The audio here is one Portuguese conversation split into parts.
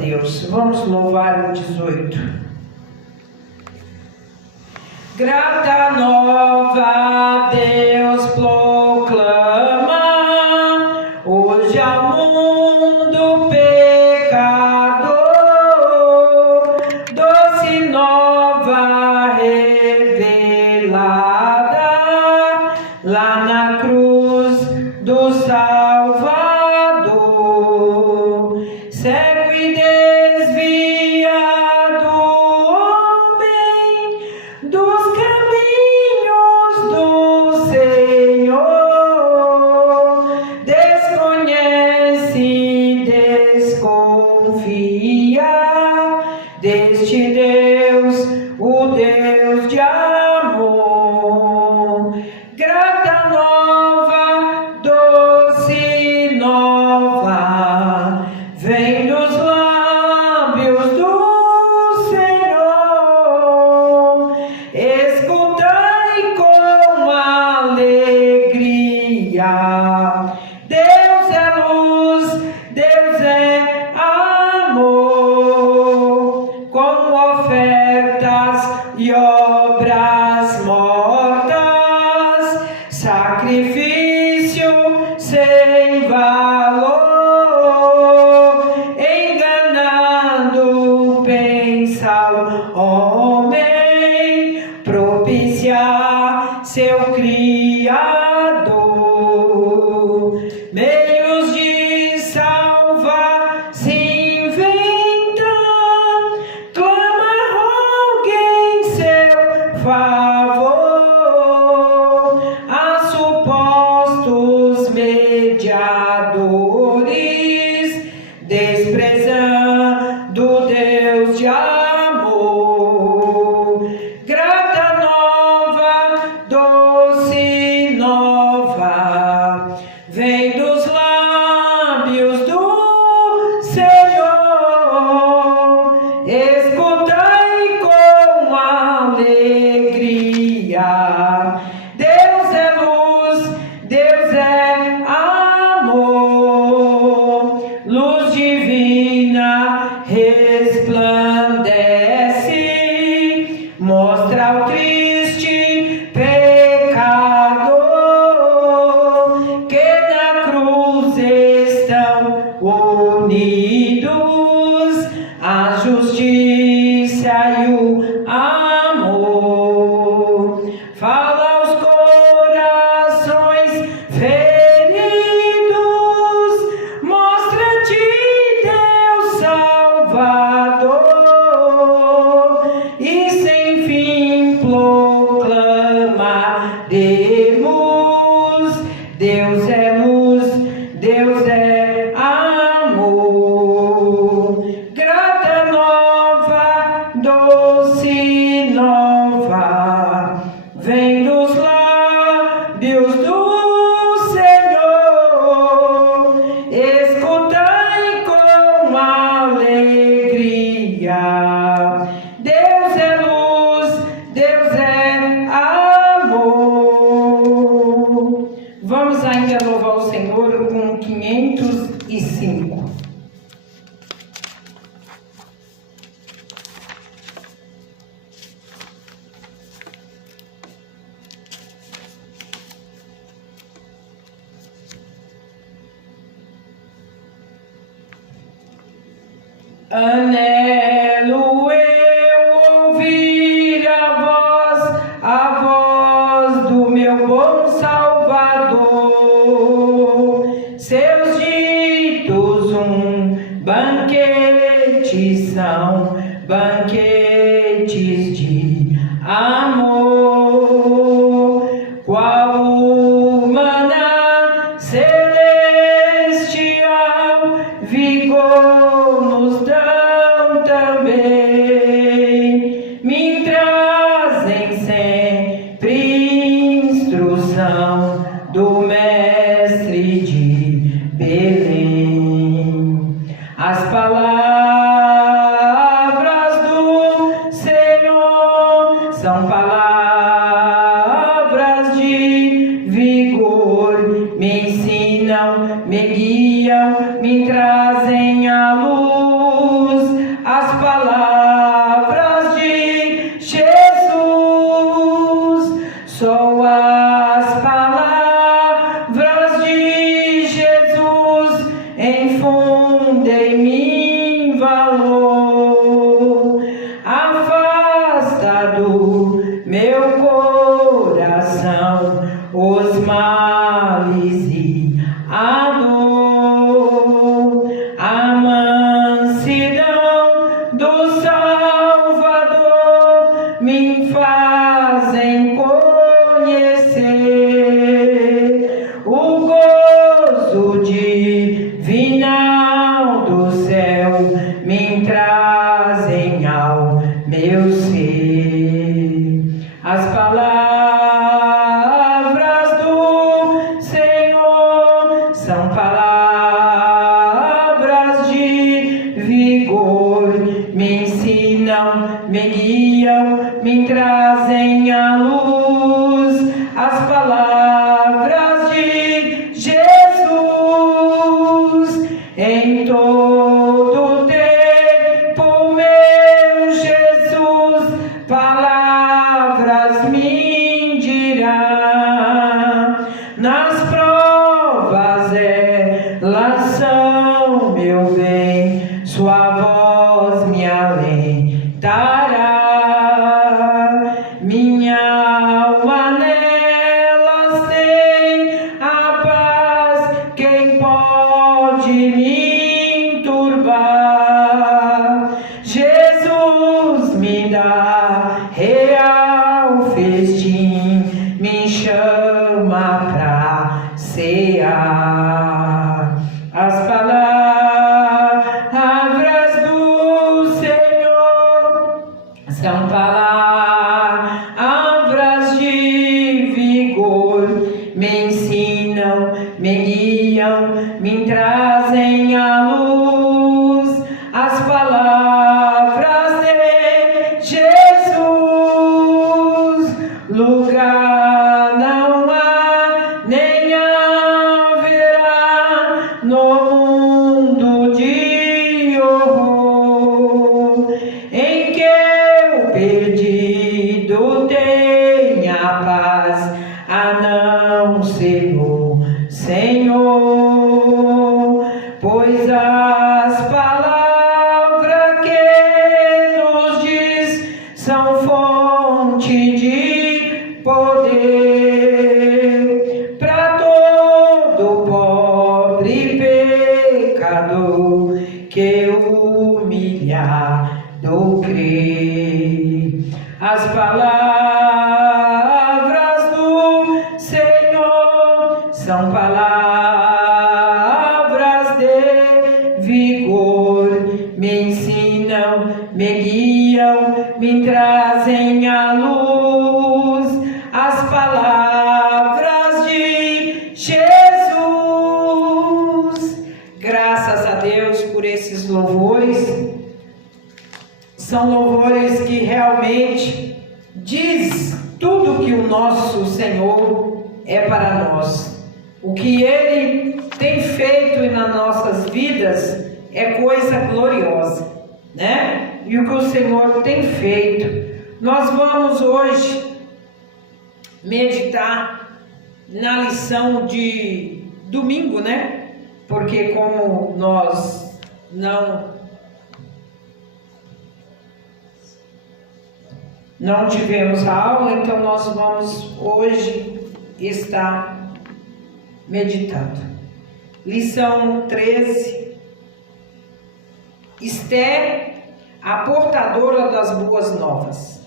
Deus. Vamos louvar o 18. Grata nova a Deus proclama, hoje ao mundo pecador, doce nova revelada, lá na cruz do Salvador, cego e desviado homem dos caminhos do Senhor, desconhece e desconfia deste Deus, o Deus de amor. Grata nova, doce nova, vem dos lábios do Senhor. Escutai com alegria. Deus é luz, Deus é amor, com ofertas e obras mortas, sacrifício sem valor, enganando pensa o homem, propiciar seu Criador. Meios de salvar se inventa, clama, rogue em seu favor a supostos mediadores, desprezando Deus de amor. Grata nova, doce nova, vem dos lábios do Senhor. Escutai com alegria. Deus é luz, Deus é amor, luz divina resplandece, mostra o triste pecador que na cruz estão unidos a justiça e o amor. Fala aos corações feridos, mostra-te Deus Salvador, e sem fim proclamaremos: Deus é luz, Deus é amor. Grata nova, doce nova, vem dos lábios do Senhor. Escutai com alegria. Deus é luz, Deus é amor. Vamos ainda louvar o Senhor com 505. Anelo eu ouvir a voz do meu bom Salvador, seus ditos banquete são banquetes de amor, qual o maná celestial vigor nos dão também, me trazem sempre instrução do Mestre de Belém. As palavras do Senhor são palavras de vigor, me ensinam, me guiam, me trazem a luz me ensinam, me guiam, me trazem à luz as palavras de Jesus. Em todo tempo, meu Jesus, palavras me dirá. Nas provas elas são meu bem, sua voz me alentará. Minha alma nelas tem a paz, quem pode me turbar? Jesus me dá real festim, me chama pra cear. As palavras do Senhor são palavras de vigor, me ensinam, me guiam, me trazem à luz as palavras de Jesus. Lugar não há, nem haverá no mundo de horror em que o perdido tenha paz, a não ser no Senhor. Pois as palavras que nos diz são fonte de poder para todo pobre pecador que humilhado crê. As palavras do Senhor são palavras de vigor, me ensinam, me guiam, me trazem à luz as palavras de Jesus. Graças a Deus por esses louvores. São louvores que realmente diz tudo que o nosso Senhor é para nós. O que Ele tem feito nas nossas vidas é coisa gloriosa, né? E o que o Senhor tem feito. Nós vamos hoje meditar na lição de domingo, né? Porque como nós não tivemos a aula, então nós vamos hoje estar meditando. Lição 13. Esther, a portadora das boas novas.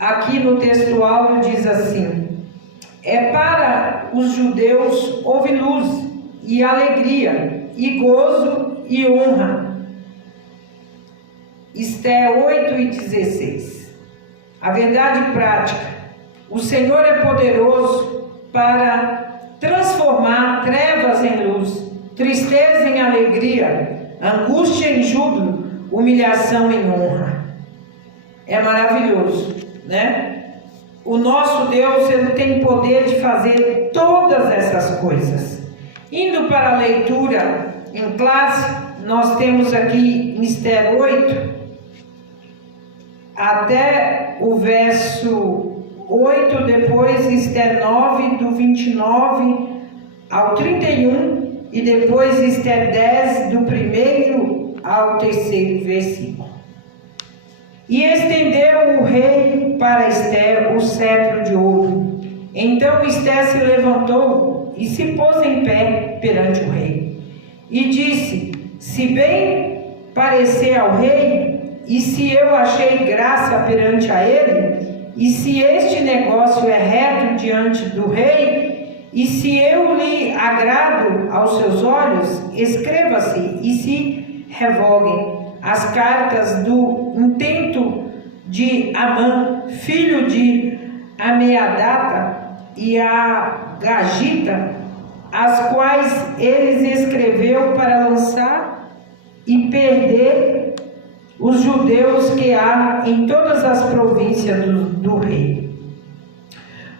Aqui no textual diz assim: é para os judeus houve luz e alegria e gozo e honra. Esther 8:16. A verdade prática: o Senhor é poderoso para transformar trevas em luz, tristeza em alegria, angústia em júbilo, humilhação em honra. É maravilhoso, né? O nosso Deus, Ele tem poder de fazer todas essas coisas. Indo para a leitura em classe, nós temos aqui em Esther 8, até o verso 8, depois Esther 9, do 29 ao 31, e depois Esther 10, do 1º ao 3º versículo. E estendeu o rei para Esther o cetro de ouro. Então Esther se levantou e se pôs em pé perante o rei. E disse: se bem parecer ao rei, e se eu achei graça perante a ele, e se este negócio é reto diante do rei, e se eu lhe agrado aos seus olhos, escreva-se e se revoguem as cartas do intento de Amã, filho de Ameadata, e a Gagita, as quais eles escreveu para lançar e perder os judeus que há em todas as províncias do rei.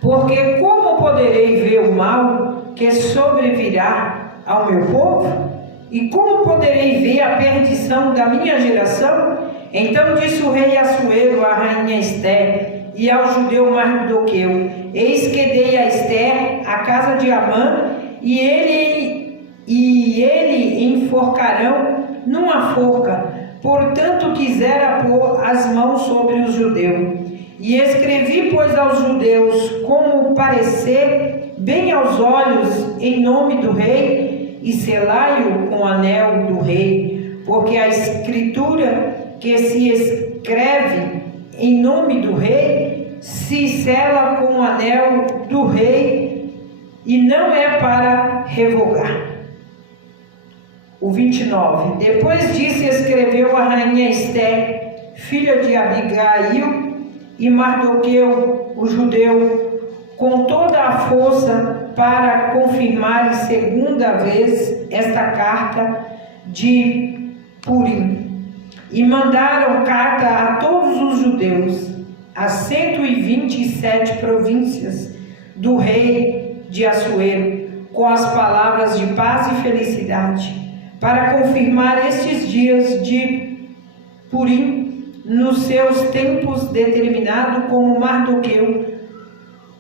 Porque como poderei ver o mal que sobrevirá ao meu povo? E como poderei ver a perdição da minha geração? Então disse o rei Assuero à rainha Esté e ao judeu Mardoqueu: eis que dei a Esté a casa de Amã, e ele enforcarão numa forca, portanto quisera pôr as mãos sobre os judeus. E escrevi, pois, aos judeus como parecer bem aos olhos em nome do rei, e selai-o com o anel do rei, porque a escritura que se escreve em nome do rei se sela com o anel do rei, e não é para revogar. O 29. Depois disso escreveu a rainha Esté, filha de Abigail, e Mardoqueu, o judeu, com toda a força para confirmar segunda vez esta carta de Purim. E mandaram carta a todos os judeus, as 127 províncias do rei de Assuero, com as palavras de paz e felicidade, para confirmar estes dias de Purim nos seus tempos determinados, como Mardoqueu,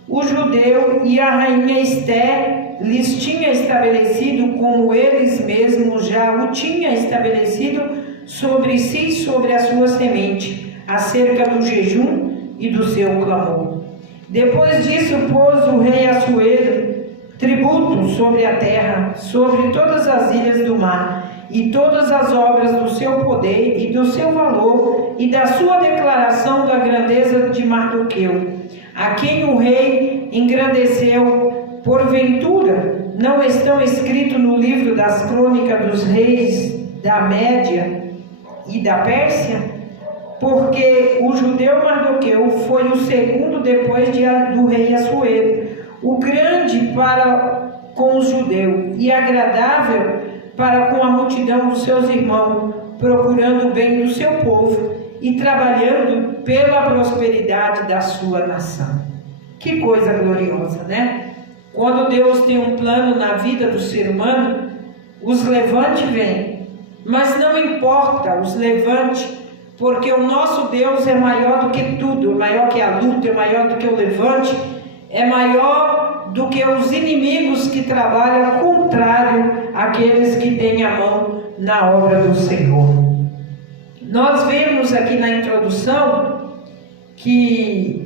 o judeu, e a rainha Esté lhes tinha estabelecido, como eles mesmos já o tinham estabelecido sobre si e sobre a sua semente, acerca do jejum e do seu clamor. Depois disso pôs o rei Assuero tributo sobre a terra, sobre todas as ilhas do mar, e todas as obras do seu poder e do seu valor, e da sua declaração da grandeza de Mardoqueu, a quem o rei engrandeceu. Porventura não estão escritos no livro das crônicas dos reis da Média e da Pérsia? Porque o judeu Mardoqueu foi o segundo depois do rei Assuero, o grande para com os judeus, e agradável para com a multidão dos seus irmãos, procurando o bem do seu povo e trabalhando pela prosperidade da sua nação. Que coisa gloriosa, né? Quando Deus tem um plano na vida do ser humano, os levantes vêm, mas não importa os levantes, porque o nosso Deus é maior do que tudo, maior que a luta, é maior do que o levante, é maior do que os inimigos que trabalham contrário àqueles que têm a mão na obra do Senhor. Nós vemos aqui na introdução que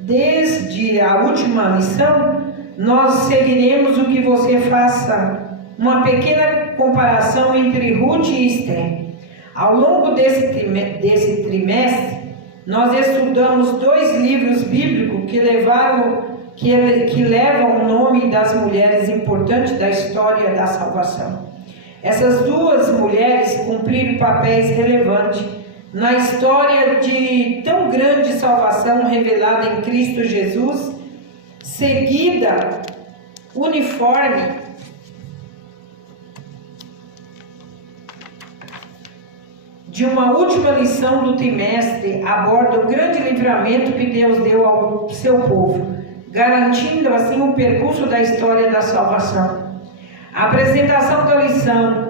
desde a última lição nós seguiremos o que você faça uma pequena comparação entre Ruth e Esther. Ao longo desse trimestre nós estudamos 2 livros bíblicos que levam o nome das mulheres importantes da história da salvação. Essas 2 mulheres cumpriram papéis relevantes na história de tão grande salvação revelada em Cristo Jesus, seguida uniforme de uma última lição do trimestre, aborda o grande livramento que Deus deu ao seu povo, garantindo assim o percurso da história da salvação. A apresentação da lição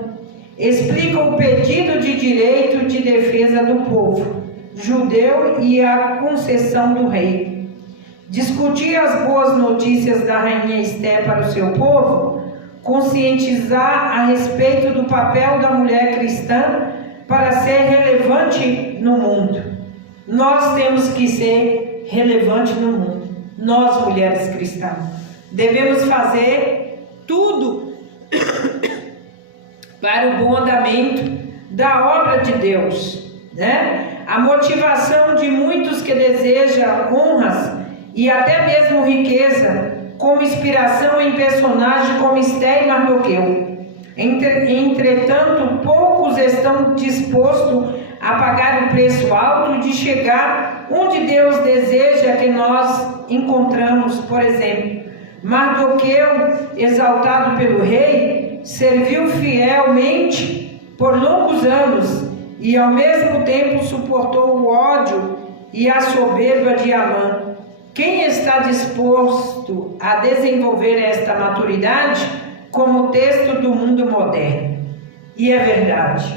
explica o pedido de direito de defesa do povo judeu e a concessão do rei. Discutir as boas notícias da rainha Esté para o seu povo, conscientizar a respeito do papel da mulher cristã para ser relevante no mundo. Nós temos que ser relevante no mundo. Nós, mulheres cristãs, devemos fazer tudo para o bom andamento da obra de Deus, né? A motivação de muitos que desejam honras e até mesmo riqueza, como inspiração em personagens como Esther e Mardoqueu. Entretanto, poucos estão dispostos a pagar o preço alto de chegar onde Deus deseja que nós encontramos. Por exemplo, Mardoqueu, exaltado pelo rei, serviu fielmente por longos anos e ao mesmo tempo suportou o ódio e a soberba de Amã. Quem está disposto a desenvolver esta maturidade como texto do mundo moderno? E é verdade.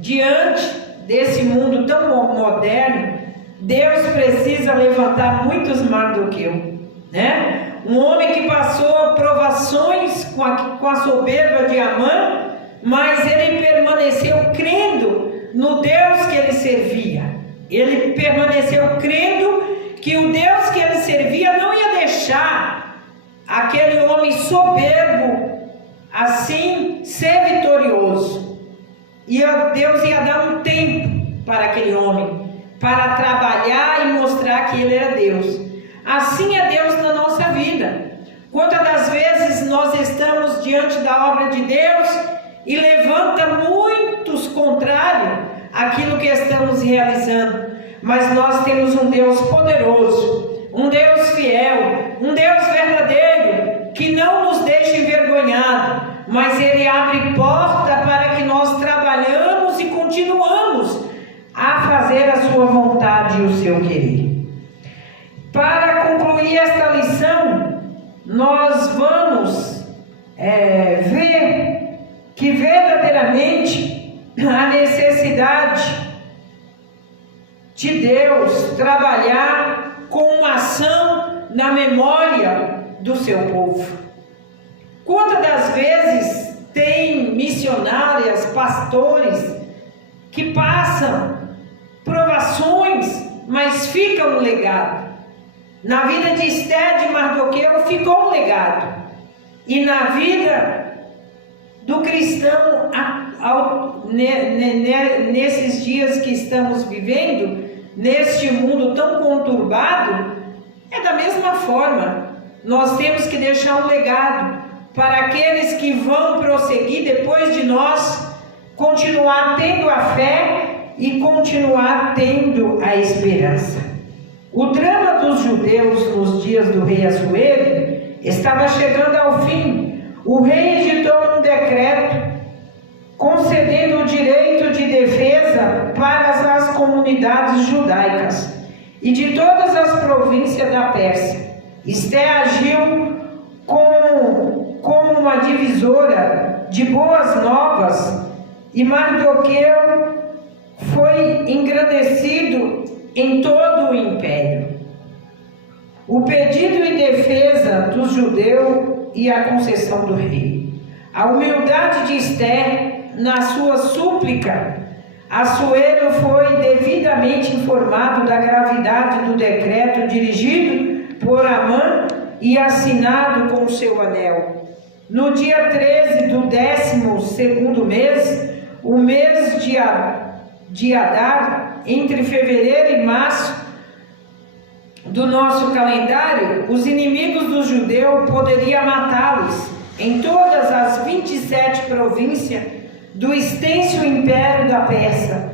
Diante desse mundo tão moderno, Deus precisa levantar muitos Mardoqueu, né? Um homem que passou provações com a soberba de Amã, mas ele permaneceu crendo no Deus que ele servia. Ele permaneceu crendo que o Deus que ele servia não ia deixar aquele homem soberbo assim ser vitorioso. E Deus ia dar um tempo para aquele homem, para trabalhar e mostrar que ele era Deus. Assim é Deus na nossa vida. Quantas das vezes nós estamos diante da obra de Deus e levanta muitos contrários àquilo que estamos realizando, mas nós temos um Deus poderoso, um Deus fiel, um Deus verdadeiro, que não nos deixa envergonhados, mas Ele abre porta para que nós trabalhamos e continuamos a fazer a sua vontade e o seu querer. Para concluir esta lição, nós vamos ver que verdadeiramente a necessidade de Deus trabalhar com uma ação na memória do seu povo. Quantas das vezes tem missionárias, pastores que passam provações, mas fica um legado. Na vida de Esther, de Mardoqueu, ficou um legado. E na vida do cristão, nesses dias que estamos vivendo, neste mundo tão conturbado, é da mesma forma. Nós temos que deixar um legado para aqueles que vão prosseguir depois de nós, continuar tendo a fé e continuar tendo a esperança. O drama dos judeus nos dias do rei Assuero estava chegando ao fim. O rei editou um decreto concedendo o direito de defesa para as comunidades judaicas e de todas as províncias da Pérsia. Esther agiu como uma divisora de boas novas e Mardoqueu foi engrandecido em todo o império. O pedido e defesa dos judeus e a concessão do rei. A humildade de Esther na sua súplica. Assuero foi devidamente informado da gravidade do decreto dirigido por Amã e assinado com o seu anel. No dia 13 do 12º mês, o mês de Adar, entre fevereiro e março do nosso calendário, os inimigos dos judeus poderiam matá-los em todas as 27 províncias do extenso império da Pérsia,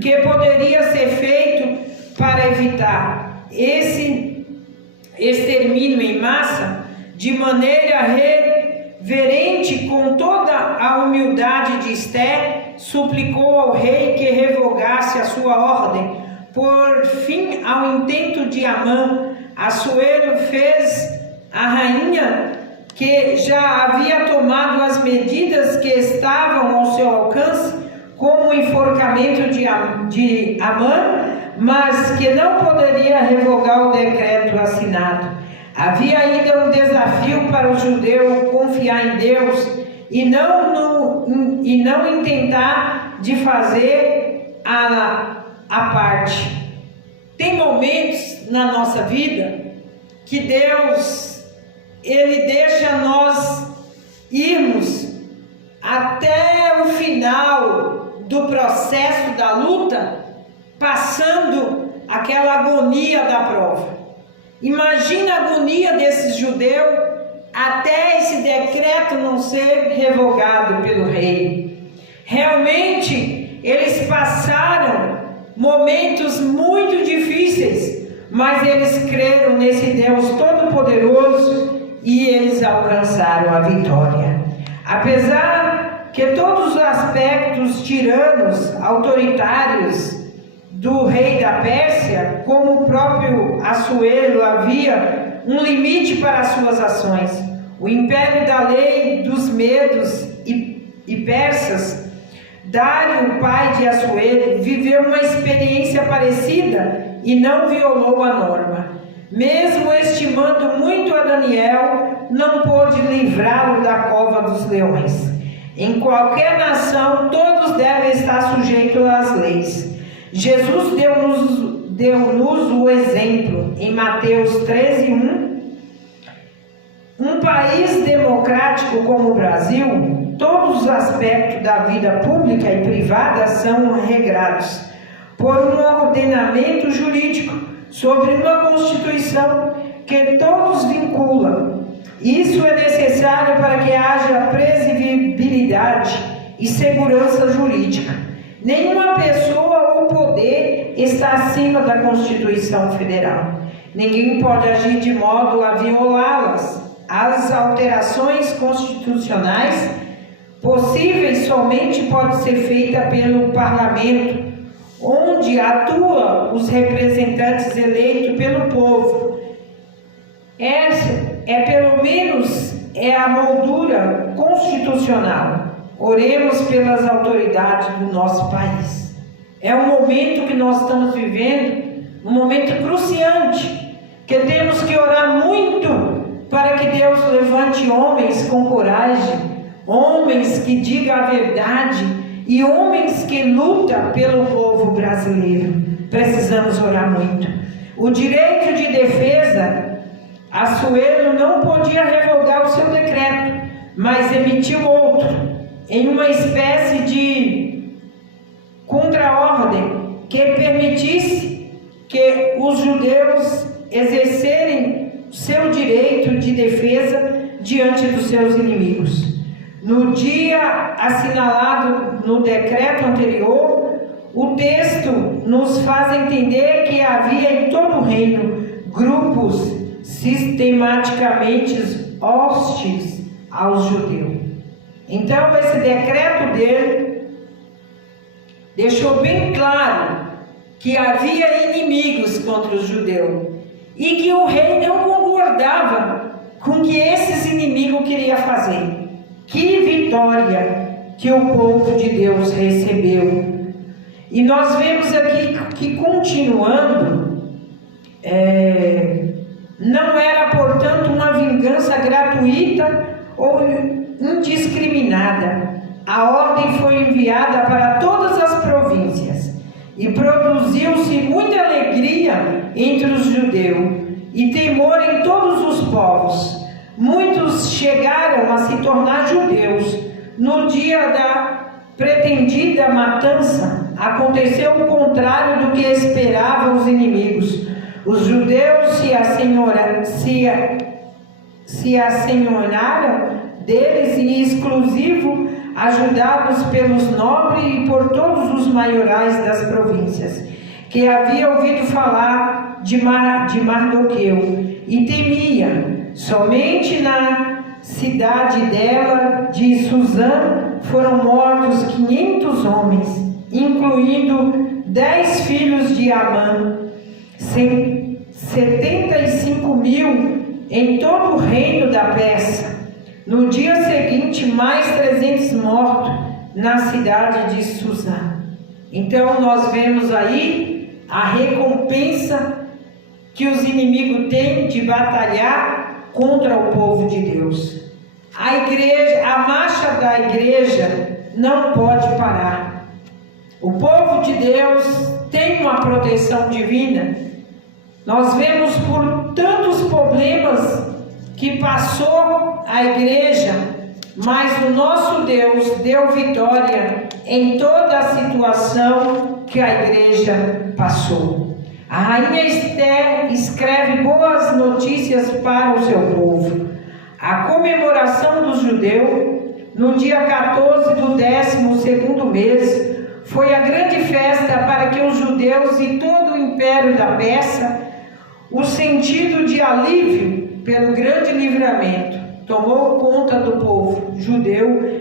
que poderia ser feito para evitar esse extermínio em massa, de maneira reverente, com toda a humildade de Esther, suplicou ao rei que revogasse a sua ordem. Por fim ao intento de Amã, Assuero fez a rainha, que já havia tomado as medidas que estavam ao seu alcance, como o enforcamento de Amã, mas que não poderia revogar o decreto assinado. Havia ainda um desafio para o judeu confiar em Deus e não intentar de fazer a parte. Tem momentos na nossa vida que Deus, Ele deixa nós irmos até o final do processo da luta, passando aquela agonia da prova. Imagina a agonia desses judeus até esse decreto não ser revogado pelo rei. Realmente, eles passaram momentos muito difíceis, mas eles creram nesse Deus Todo-Poderoso e eles alcançaram a vitória. Apesar que todos os aspectos tiranos, autoritários do rei da Pérsia, como o próprio Assuero, havia um limite para as suas ações. O império da lei dos medos e persas, Dário, o pai de Assuero, viveu uma experiência parecida e não violou a norma. Mesmo estimando muito a Daniel, não pôde livrá-lo da cova dos leões. Em qualquer nação, todos devem estar sujeitos às leis. Jesus deu-nos o exemplo em Mateus 13:1. Um país democrático como o Brasil, todos os aspectos da vida pública e privada são regrados por um ordenamento jurídico sobre uma Constituição que todos vinculam. Isso é necessário para que haja previsibilidade e segurança jurídica. Nenhuma pessoa ou poder está acima da Constituição Federal. Ninguém pode agir de modo a violá-las. As alterações constitucionais possíveis somente podem ser feitas pelo Parlamento, onde atuam os representantes eleitos pelo povo. Essa pelo menos a moldura constitucional. Oremos pelas autoridades do nosso país. É um momento que nós estamos vivendo, um momento cruciante, que temos que orar muito para que Deus levante homens com coragem, homens que digam a verdade e homens que lutam pelo povo brasileiro. Precisamos orar muito. O direito de defesa, Assuero não podia revogar o seu decreto, mas emitiu outro, em uma espécie de contra-ordem que permitisse que os judeus exercerem seu direito de defesa diante dos seus inimigos. No dia assinalado no decreto anterior, o texto nos faz entender que havia em todo o reino grupos sistematicamente hostis aos judeus. Então, esse decreto dele deixou bem claro que havia inimigos contra os judeus e que o rei não concordava com o que esses inimigos queriam fazer. Que vitória que o povo de Deus recebeu! E nós vemos aqui que, continuando, não era, portanto, uma vingança gratuita ou indiscriminada. A ordem foi enviada para todas as províncias e produziu-se muita alegria entre os judeus e temor em todos os povos. Muitos chegaram a se tornar judeus. No dia da pretendida matança, aconteceu o contrário do que esperavam os inimigos. Os judeus se assenhoraram deles e exclusivo, ajudados pelos nobres e por todos os maiorais das províncias, que havia ouvido falar de Mardoqueu e temia. Somente na cidade dela, de Suzã, foram mortos 500 homens, incluindo 10 filhos de Amã, 75.000 em todo o reino da Pérsia. No dia seguinte, mais 300 mortos na cidade de Suzã. Então, nós vemos aí a recompensa que os inimigos têm de batalhar contra o povo de Deus. A marcha da igreja não pode parar. O povo de Deus tem uma proteção divina. Nós vemos por tantos problemas que passou a igreja, mas o nosso Deus deu vitória em toda a situação que a igreja passou. A rainha Esther escreve boas notícias para o seu povo. A comemoração dos judeus, no dia 14 do 12º mês, foi a grande festa para que os judeus e todo o império da Pérsia, o sentido de alívio pelo grande livramento tomou conta do povo judeu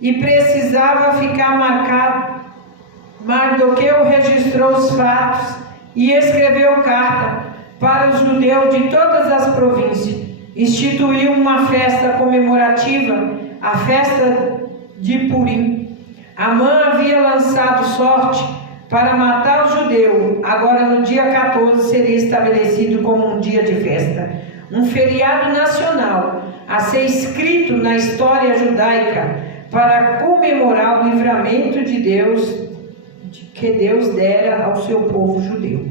e precisava ficar marcado. Mardoqueu registrou os fatos e escreveu carta para os judeus de todas as províncias. Instituiu uma festa comemorativa, a festa de Purim. Amã havia lançado sorte para matar o judeu. Agora, no dia 14, seria estabelecido como um dia de festa, um feriado nacional, a ser escrito na história judaica, para comemorar o livramento de Deus, que Deus dera ao seu povo judeu.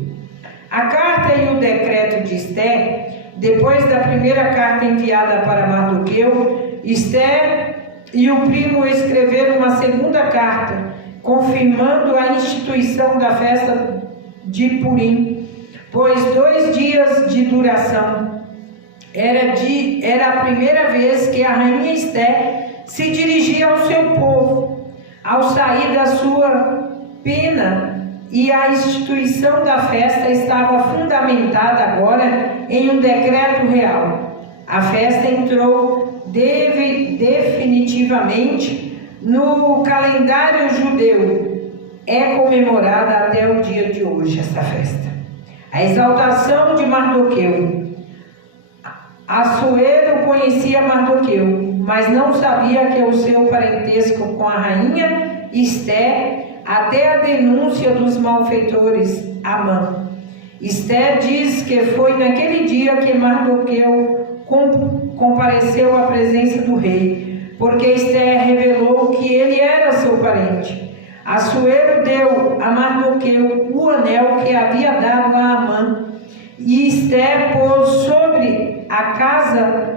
A carta e o decreto de Esté, depois da primeira carta enviada para Mardoqueu, Esté e o primo escreveram uma segunda carta, confirmando a instituição da festa de Purim, pois 2 dias de duração. Era a primeira vez que a rainha Esté se dirigia ao seu povo, ao sair da sua pena, e a instituição da festa estava fundamentada agora em um decreto real. A festa entrou definitivamente no calendário judeu. É comemorada até o dia de hoje esta festa. A exaltação de Mardoqueu. Assuero conhecia Mardoqueu, mas não sabia que o seu parentesco com a rainha Esté, até a denúncia dos malfeitores Amã. Esté diz que foi naquele dia que Mardoqueu compareceu à presença do rei, porque Esté revelou que ele era seu parente. Assuero deu a Mardoqueu o anel que havia dado a Amã, e Esté pôs sobre a casa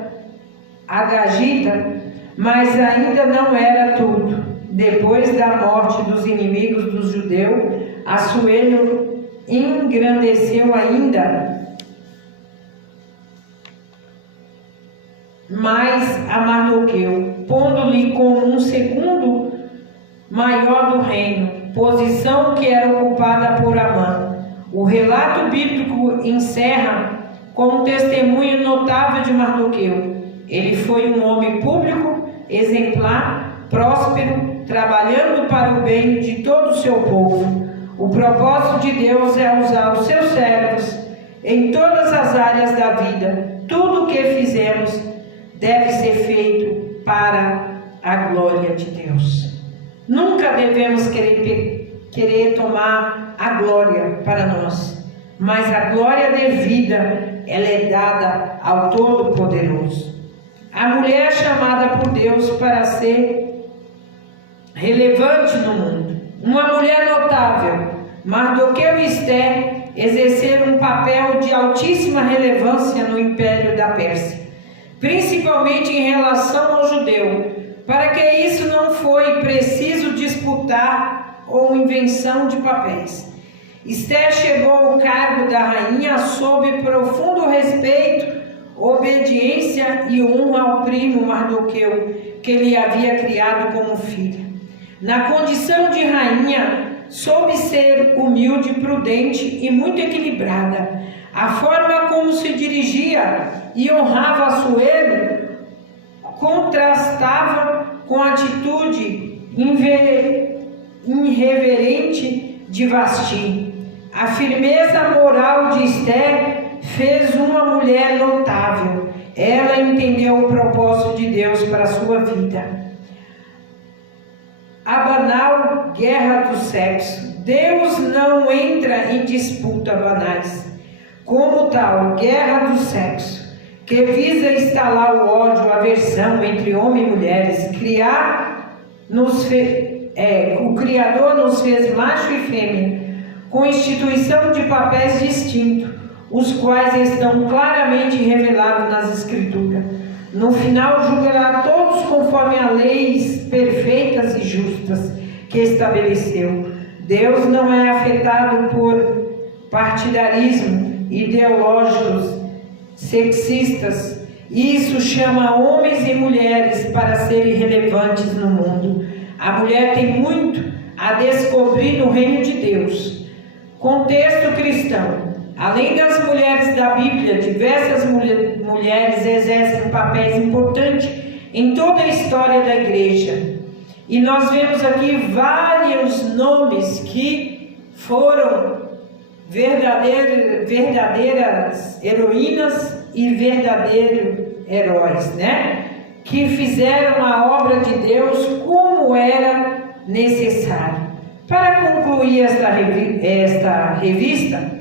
Agagita, mas ainda não era tudo. Depois da morte dos inimigos dos judeus, Assuero engrandeceu ainda mais a Mardoqueu, pondo-lhe como um segundo maior do reino, posição que era ocupada por Amã. O relato bíblico encerra com um testemunho notável de Mardoqueu. Ele foi um homem público, exemplar, próspero, trabalhando para o bem de todo o seu povo. O propósito de Deus é usar os seus servos em todas as áreas da vida. Tudo o que fizemos deve ser feito para a glória de Deus. Nunca devemos querer tomar a glória para nós, mas a glória devida, ela é dada ao Todo-Poderoso. A mulher chamada por Deus para ser relevante no mundo, uma mulher notável. Mardoqueu e Esté exerceram um papel de altíssima relevância no Império da Pérsia, principalmente em relação ao judeu. Para que isso não foi preciso disputar ou invenção de papéis. Esté chegou ao cargo da rainha sob profundo respeito, obediência e honra ao primo Mardoqueu, que lhe havia criado como filha. Na condição de rainha, soube ser humilde, prudente e muito equilibrada. A forma como se dirigia e honrava Assuero contrastava com a atitude irreverente de Vasti. A firmeza moral de Esté fez uma mulher notável. Ela entendeu o propósito de Deus para a sua vida. A banal guerra do sexo. Deus não entra em disputa banais. Como tal, guerra do sexo, que visa instalar o ódio, a aversão entre homem e mulheres, o Criador nos fez macho e fêmea, com instituição de papéis distintos, os quais estão claramente revelados nas Escrituras. No final, julgará todos conforme as leis perfeitas e justas que estabeleceu. Deus não é afetado por partidarismo, ideológicos, sexistas. Isso chama homens e mulheres para serem relevantes no mundo. A mulher tem muito a descobrir no reino de Deus. Contexto cristão. Além das mulheres da Bíblia, diversas mulheres exercem papéis importantes em toda a história da igreja. E nós vemos aqui vários nomes que foram verdadeiras heroínas e verdadeiros heróis, né? Que fizeram a obra de Deus como era necessário. Para concluir esta revista,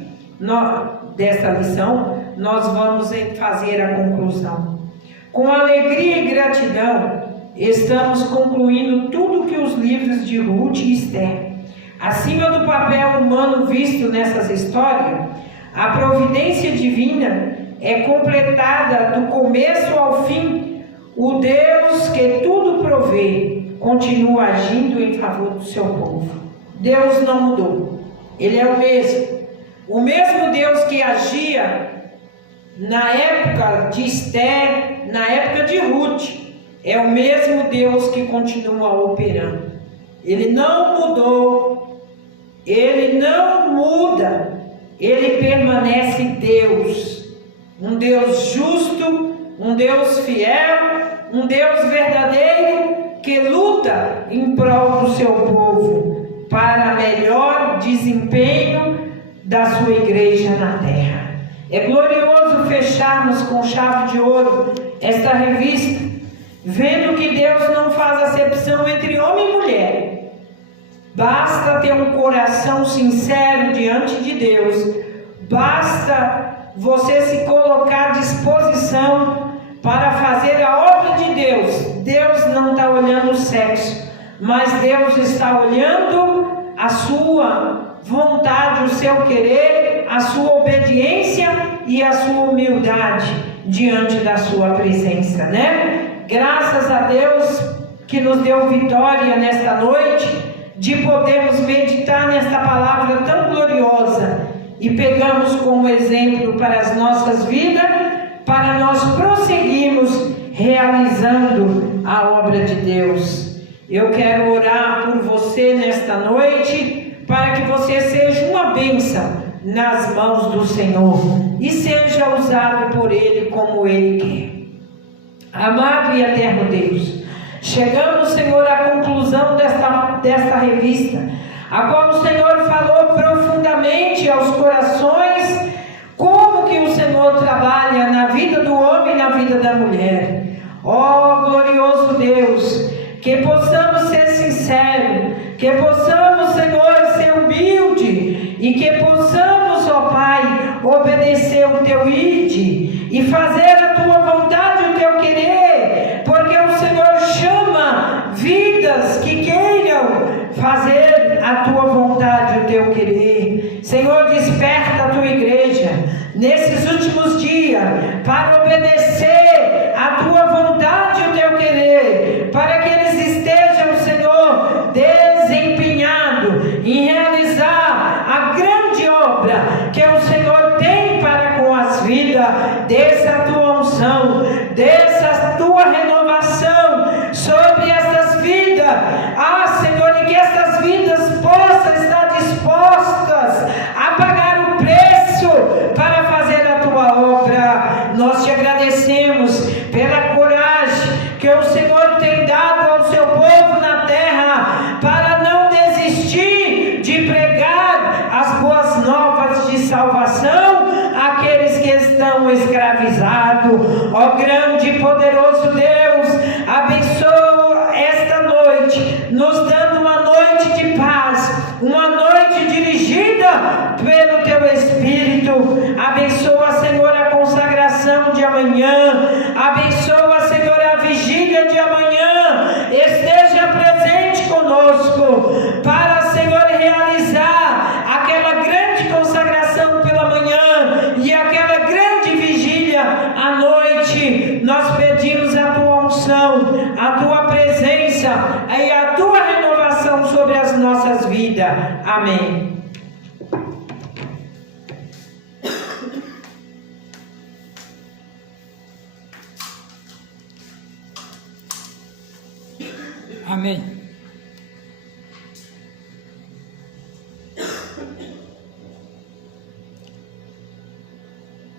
desta lição, nós vamos fazer a conclusão. Com alegria e gratidão, estamos concluindo tudo que os livros de Ruth e Esther. Acima do papel humano visto nessas histórias, a providência divina é completada do começo ao fim. O Deus que tudo provê continua agindo em favor do seu povo. Deus não mudou. Ele é o mesmo. O mesmo Deus que agia na época de Esther, na época de Ruth, é o mesmo Deus que continua operando. Ele não mudou, ele não muda, ele permanece Deus. Um Deus justo, um Deus fiel, um Deus verdadeiro que luta em prol do seu povo para melhor desempenho da sua igreja na terra. É glorioso fecharmos com chave de ouro esta revista, vendo que Deus não faz acepção entre homem e mulher. Basta ter um coração sincero diante de Deus, basta você se colocar à disposição para fazer a obra de Deus. Deus não está olhando o sexo, mas Deus está olhando a sua vontade, o seu querer, a sua obediência e a sua humildade diante da sua presença, né? Graças a Deus que nos deu vitória nesta noite, de podermos meditar nesta palavra tão gloriosa e pegamos como exemplo para as nossas vidas, para nós prosseguirmos realizando a obra de Deus. Eu quero orar por você nesta noite, para que você seja uma bênção nas mãos do Senhor e seja usado por Ele como Ele quer. Amado e eterno Deus, chegamos, Senhor, à conclusão desta revista, a qual o Senhor falou profundamente aos corações, como que o Senhor trabalha na vida do homem e na vida da mulher. Ó glorioso Deus, que possamos ser sinceros, que possamos, Senhor, ser humilde e que possamos, ó Pai, obedecer o Teu ide e fazer a Tua vontade, o Teu querer, porque o Senhor chama vidas que queiram fazer a Tua vontade, o Teu querer. Senhor, desperta a Tua igreja nesses últimos dias para obedecer a Tua vontade e o Teu querer, para que eles estejam, Senhor, desempenhados em realizar a grande obra que o Senhor tem para com as vidas. Desça a Tua unção, desça a Tua renovação sobre essas vidas. Ah, Senhor, e que essas vidas possam estar dispostas a pagar o preço para fazer a Tua obra. Nós te agradecemos pela coragem que o Senhor tem dado ao seu povo na terra, para não desistir de pregar as boas novas de salvação àqueles que estão escravizados. Ó grande e poderoso Deus, abençoa esta noite, nos dando uma noite de paz, uma noite dirigida pelo Teu Espírito. Abençoa, Senhor, a consagração de amanhã, abençoa, Senhor, a vigília de amanhã. Esteja presente conosco para, Senhor, realizar aquela grande consagração pela manhã e aquela grande vigília à noite. Nós pedimos a Tua unção, a Tua presença e a Tua renovação sobre as nossas vidas. Amém. Amém.